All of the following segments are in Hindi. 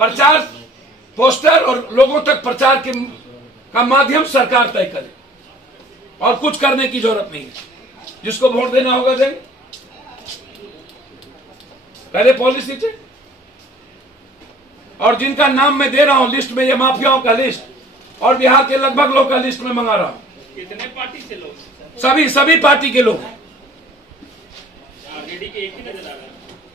प्रचार पोस्टर और लोगों तक प्रचार का माध्यम सरकार तय करे और कुछ करने की जरूरत नहीं है। जिसको वोट देना होगा देंगे, पहले पॉलिसी थे। और जिनका नाम मैं दे रहा हूं लिस्ट में, ये माफियाओं का लिस्ट और बिहार के लगभग लोग का लिस्ट में मंगा रहा हूं। कितने पार्टी से लोग? सभी पार्टी के लोग। आरजेडी के एक ही नजर आ रहा है।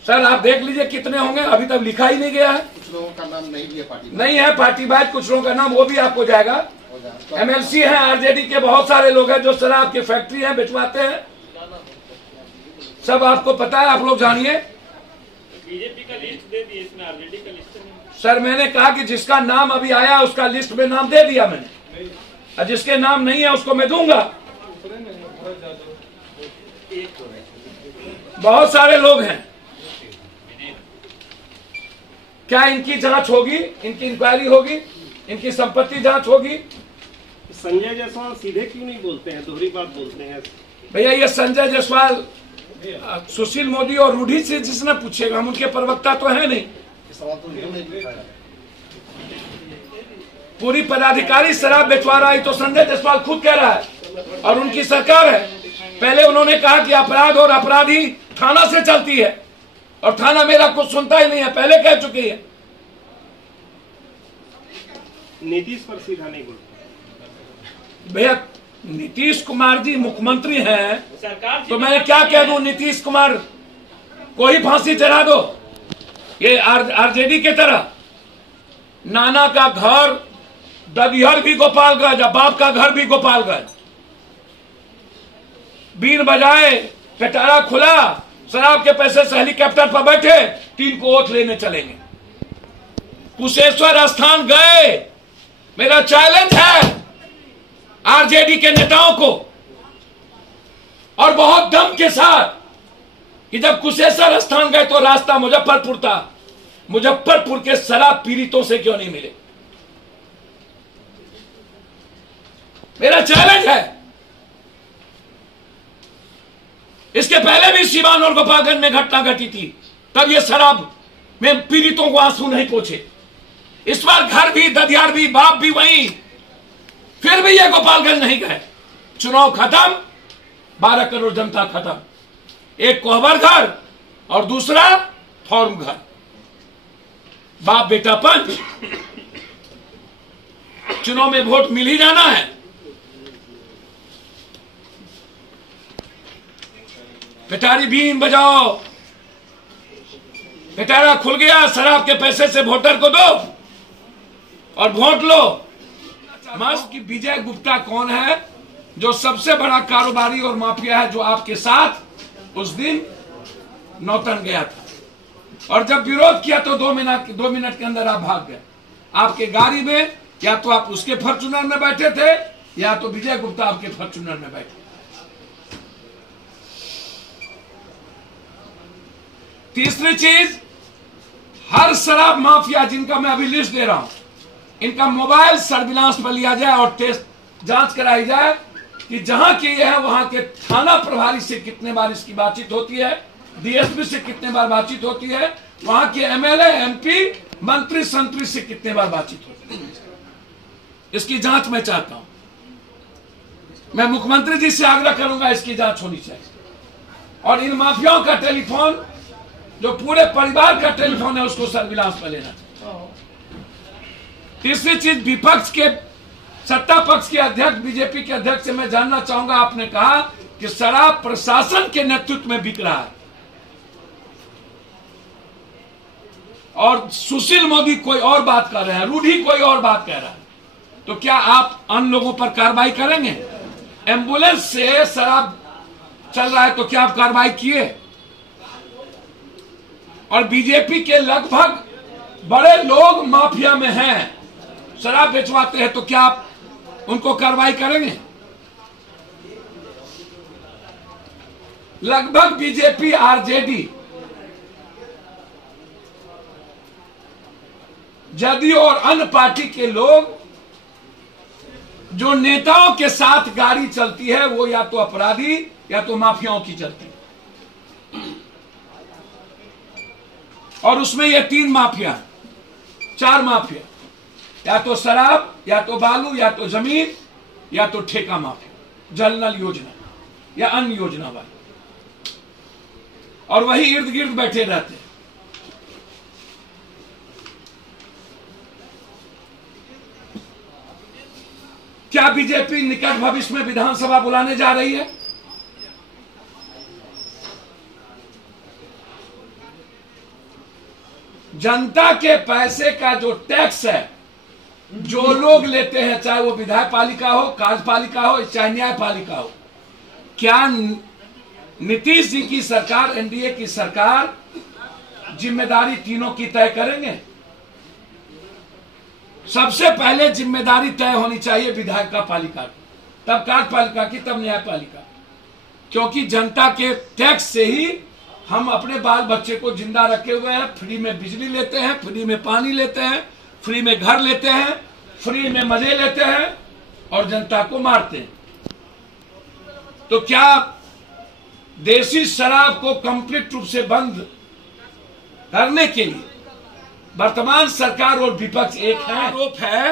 सर आप देख लीजिए कितने होंगे, अभी तक लिखा ही नहीं गया है। कुछ लोगों का नाम नहीं भी है पार्टी में। नहीं है पार्टी वाइज, कुछ लोगों का नाम वो भी आपको जाएगा। एमएलसी हैं, आरजेडी के बहुत सारे लोग हैं जो शराब की फैक्ट्री है, बिचवाते हैं, सब आपको पता है, आप लोग जानिए। बीजेपी का लिस्ट दे दिए, इसमें आरजेडी का लिस्ट नहीं। सर मैंने कहा कि जिसका नाम अभी आया उसका लिस्ट में नाम दे दिया मैंने, और जिसके नाम नहीं है उसको मैं दूंगा। बहुत सारे लोग हैं। क्या इनकी जांच होगी, इनकी इंक्वायरी होगी, इनकी संपत्ति जांच होगी? संजय जायसवाल सीधे क्यों नहीं बोलते हैं, दोहरी बात बोलते हैं? भैया ये संजय जायसवाल सुशील मोदी और रूढ़ी से जिसने पूछेगा, हम उनके प्रवक्ता तो है नहीं। पूरी पदाधिकारी शराब बेचवा रहा है तो संजय जायसवाल खुद कह रहा है और उनकी सरकार है। पहले उन्होंने कहा कि अपराध और अपराधी थाना से चलती है और थाना मेरा कुछ सुनता ही नहीं है, पहले कह चुकी है। नीतीश पर सीधा नहीं बोलते भैया नीतीश कुमार जी मुख्यमंत्री हैं, सरकार तो मैं क्या कह दूं? नीतीश कुमार को ही फांसी चढ़ा दो, ये आरजेडी के तरह। नाना का घर ददिहर भी गोपालगंज, बाप का घर भी गोपालगंज। बीन बजाए, कटारा खुला, शराब के पैसे से हेलीकॉप्टर पर बैठे, 3 को वोट लेने चलेंगे। कुशेश्वर स्थान गए। मेरा चैलेंज है आरजेडी के नेताओं को और बहुत दम के साथ कि जब कुशेश्वर स्थान गए तो रास्ता मुजफ्फरपुर था, मुजफ्फरपुर के शराब पीड़ितों से क्यों नहीं मिले? मेरा चैलेंज है। इसके पहले भी सिवान और गोपालगंज में घटना घटी थी, तब ये शराब में पीड़ितों को आंसू नहीं पहुंचे। इस बार घर भी, ददियार भी, बाप भी वहीं, फिर भी ये गोपालगंज नहीं गए। चुनाव खत्म, 12 करोड़ जनता खत्म। एक कोहबर घर और दूसरा फॉर्म घर। बाप बेटा पंच, चुनाव में वोट मिल ही जाना है। कटारी बीन बजाओ, कटारा खुल गया, शराब के पैसे से वोटर को दो और वोट लो। मस्त की विजय गुप्ता कौन है जो सबसे बड़ा कारोबारी और माफिया है, जो आपके साथ उस दिन नौतन गया था और जब विरोध किया तो 2 मिनट के अंदर आप भाग गए। आपके गाड़ी में या तो आप उसके फॉर्च्यूनर में बैठे थे या तो विजय गुप्ता आपके फॉर्च्यूनर में बैठे। तीसरी चीज, हर शराब माफिया जिनका मैं अभी लिस्ट दे रहा हूं, इनका मोबाइल सर्विलांस पर लिया जाए और टेस्ट जांच कराई जाए कि जहां के ये है वहां के थाना प्रभारी से कितने बार इसकी बातचीत होती है, डीएसपी से कितने बार बातचीत होती है, वहां के एमएलए, एमपी, मंत्री, संतरी से कितने बार बातचीत होती है। इसकी जांच मैं चाहता हूं। मैं मुख्यमंत्री जी से आग्रह करूंगा इसकी जांच होनी चाहिए और इन माफियाओं का टेलीफोन, जो पूरे परिवार का टेलीफोन है, उसको सर्विलांस पर लेना चाहिए। तीसरी चीज, विपक्ष के, सत्ता पक्ष के अध्यक्ष, बीजेपी के अध्यक्ष से मैं जानना चाहूंगा, आपने कहा कि शराब प्रशासन के नेतृत्व में बिक रहा है और सुशील मोदी कोई और बात कर रहे हैं, रूढ़ी कोई और बात कह रहा है, तो क्या आप अन्य लोगों पर कार्रवाई करेंगे? एम्बुलेंस से शराब चल रहा है तो क्या आप कार्रवाई किए? और बीजेपी के लगभग बड़े लोग माफिया में हैं, शराब बेचवाते हैं, तो क्या आप उनको कार्रवाई करेंगे? लगभग बीजेपी, आरजेडी, जदयू और अन्य पार्टी के लोग जो नेताओं के साथ गाड़ी चलती है वो या तो अपराधी या तो माफियाओं की चलती है। और उसमें ये 3 माफिया, 4 माफिया, या तो शराब, या तो बालू, या तो जमीन, या तो ठेका माफिया, जल नल योजना या अन्य योजना वाले, और वही इर्द गिर्द बैठे रहते हैं। क्या बीजेपी निकट भविष्य में विधानसभा बुलाने जा रही है? जनता के पैसे का जो टैक्स है, जो लोग लेते हैं, चाहे वो विधायक पालिका हो, कार्यपालिका हो, चाहे न्यायपालिका हो, क्या नीतीश जी की सरकार, एनडीए की सरकार जिम्मेदारी तीनों की तय करेंगे? सबसे पहले जिम्मेदारी तय होनी चाहिए विधायक का पालिका की, तब कार्यपालिका की, तब न्यायपालिका, क्योंकि जनता के टैक्स से ही हम अपने बाल बच्चे को जिंदा रखे हुए हैं। फ्री में बिजली लेते हैं, फ्री में पानी लेते हैं, फ्री में घर लेते हैं, फ्री में मजे लेते हैं और जनता को मारते हैं। तो क्या देसी शराब को कंप्लीट रूप से बंद करने के लिए वर्तमान सरकार और विपक्ष एक है? आरोप है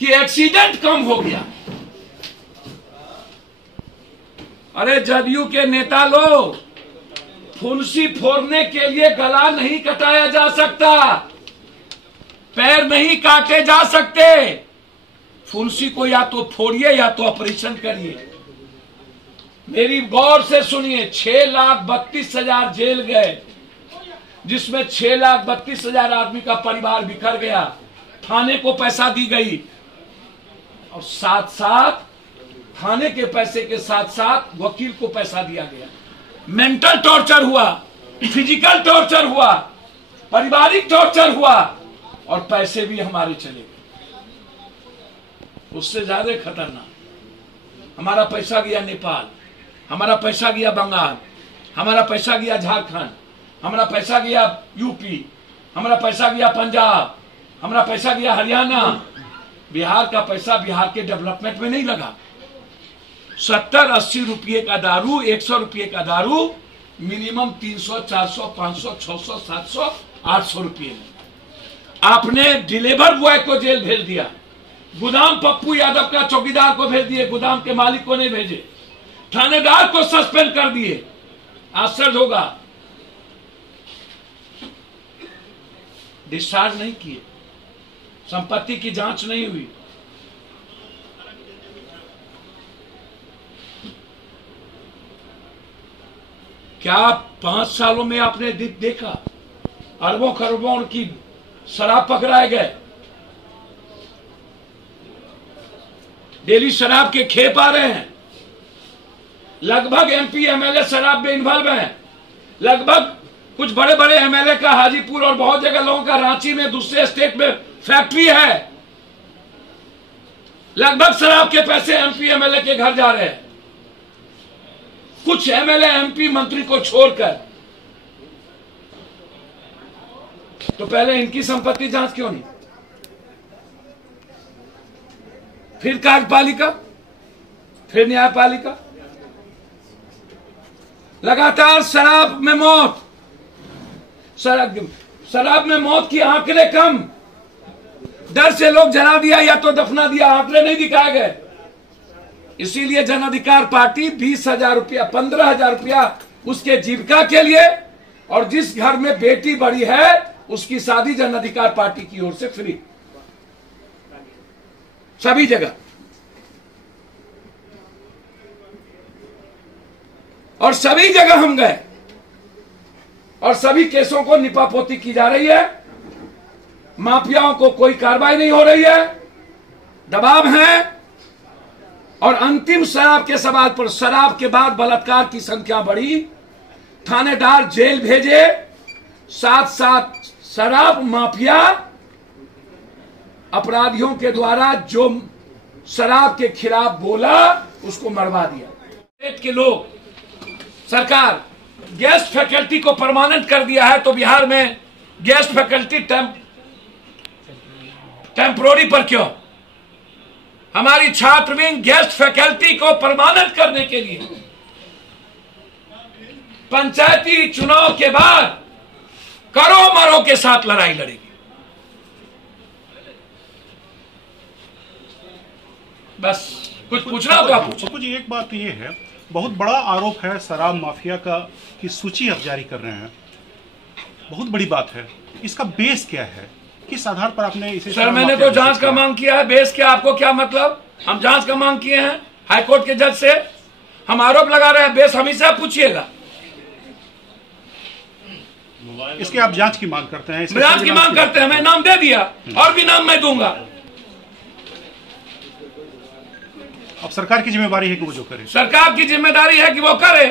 कि एक्सीडेंट कम हो गया। अरे जदयू के नेता लोग, फुंसी फोड़ने के लिए गला नहीं कटाया जा सकता, पैर नहीं काटे जा सकते। फुंसी को या तो फोड़िए या तो ऑपरेशन करिए। मेरी गौर से सुनिए, 6,32,000 जेल गए, जिसमें 6,32,000 आदमी का परिवार बिखर गया, थाने को पैसा दी गई, और साथ साथ थाने के पैसे के साथ साथ वकील को पैसा दिया गया। मेंटल टॉर्चर हुआ, फिजिकल टॉर्चर हुआ, पारिवारिक टॉर्चर हुआ, और पैसे भी हमारे चले गए। उससे ज्यादा खतरनाक, हमारा पैसा गया नेपाल, हमारा पैसा गया बंगाल, हमारा पैसा गया झारखंड, हमारा पैसा गया यूपी, हमारा पैसा गया पंजाब, हमारा पैसा गया हरियाणा। बिहार का पैसा बिहार के डेवलपमेंट में नहीं लगा। 70-80 रुपये का दारू, 100 रुपये का दारू मिनिमम 300, 400, 500, 600, 700, 800 रुपये में। आपने डिलीवर बॉय को जेल भेज दिया, गोदाम पप्पू यादव का चौकीदार को भेज दिए, गोदाम के मालिक को नहीं भेजे, थानेदार को सस्पेंड कर दिए। आश्चर्य होगा, डिस्चार्ज नहीं किए, संपत्ति की जांच नहीं हुई। क्या 5 सालों में आपने देखा अरबों खरबों की शराब पकड़ाए गए? डेली शराब के खेप आ रहे हैं। लगभग एमपी एमएलए शराब में इन्वॉल्व हैं। लगभग कुछ बड़े बड़े एमएलए का हाजीपुर और बहुत जगह लोगों का रांची में, दूसरे स्टेट में फैक्ट्री है। लगभग शराब के पैसे एमपी एमएलए के घर जा रहे हैं, कुछ एमएलए एमपी मंत्री को छोड़कर। तो पहले इनकी संपत्ति जांच क्यों नहीं? फिर कार्यपालिका, फिर न्यायपालिका। लगातार शराब में मौत, शराब में मौत की आंकड़े कम, डर से लोग जला दिया या तो दफना दिया, आंकड़े नहीं दिखाए गए। इसीलिए जन अधिकार पार्टी 20,000 रुपया, 15,000 रुपया उसके जीविका के लिए, और जिस घर में बेटी बड़ी है उसकी शादी जन अधिकार पार्टी की ओर से फ्री, सभी जगह। और सभी जगह हम गए और सभी केसों को निपापोती की जा रही है। माफियाओं को कोई कार्रवाई नहीं हो रही है, दबाव है। और अंतिम शराब के सवाल पर, शराब के बाद बलात्कार की संख्या बढ़ी, थानेदार जेल भेजे, साथ साथ शराब माफिया अपराधियों के द्वारा जो शराब के खिलाफ बोला उसको मरवा दिया। स्टेट के लोग, सरकार गेस्ट फैकल्टी को परमानेंट कर दिया है, तो बिहार में गेस्ट फैकल्टी टेम्पोररी पर क्यों? हमारी छात्र विंग गेस्ट फैकल्टी को परमानेंट करने के लिए पंचायती चुनाव के बाद करो मरो के साथ लड़ाई लड़ेगी। बस कुछ पूछना हो तो आप पूछो। पप्पू जी, एक बात ये है, बहुत बड़ा आरोप है शराब माफिया का की सूची आप जारी कर रहे हैं, बहुत बड़ी बात है। इसका बेस क्या है, किस आधार पर आपने इसे? सर मैंने तो जांच का मांग किया है। बेस क्या, आपको क्या मतलब? हम जांच का मांग किए हैं हाईकोर्ट के जज से, हम आरोप लगा रहे हैं। बेस हम ही से पूछिएगा। इसके आप जांच की मांग करते हैं? जांच की मांग करते हैं। मैं नाम दे दिया, और भी नाम मैं दूंगा। अब सरकार की जिम्मेदारी है कि वो जो करे। सरकार की जिम्मेदारी है कि वो करे।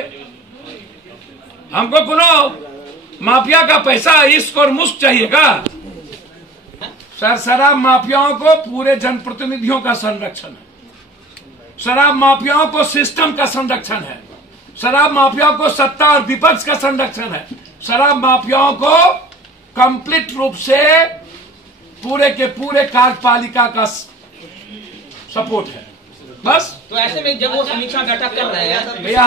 हमको कोनो माफिया का पैसा इश्क और मुश्क चाहिएगा? सर शराब माफियाओं को पूरे जनप्रतिनिधियों का संरक्षण है, शराब माफियाओं को सिस्टम का संरक्षण है, शराब माफियाओं को सत्ता और विपक्ष का संरक्षण है, शराब माफियाओं को कंप्लीट रूप से पूरे के पूरे कार्यपालिका का सपोर्ट है। बस तो ऐसे में जब वो समीक्षा बैठक कर रहे हैं भैया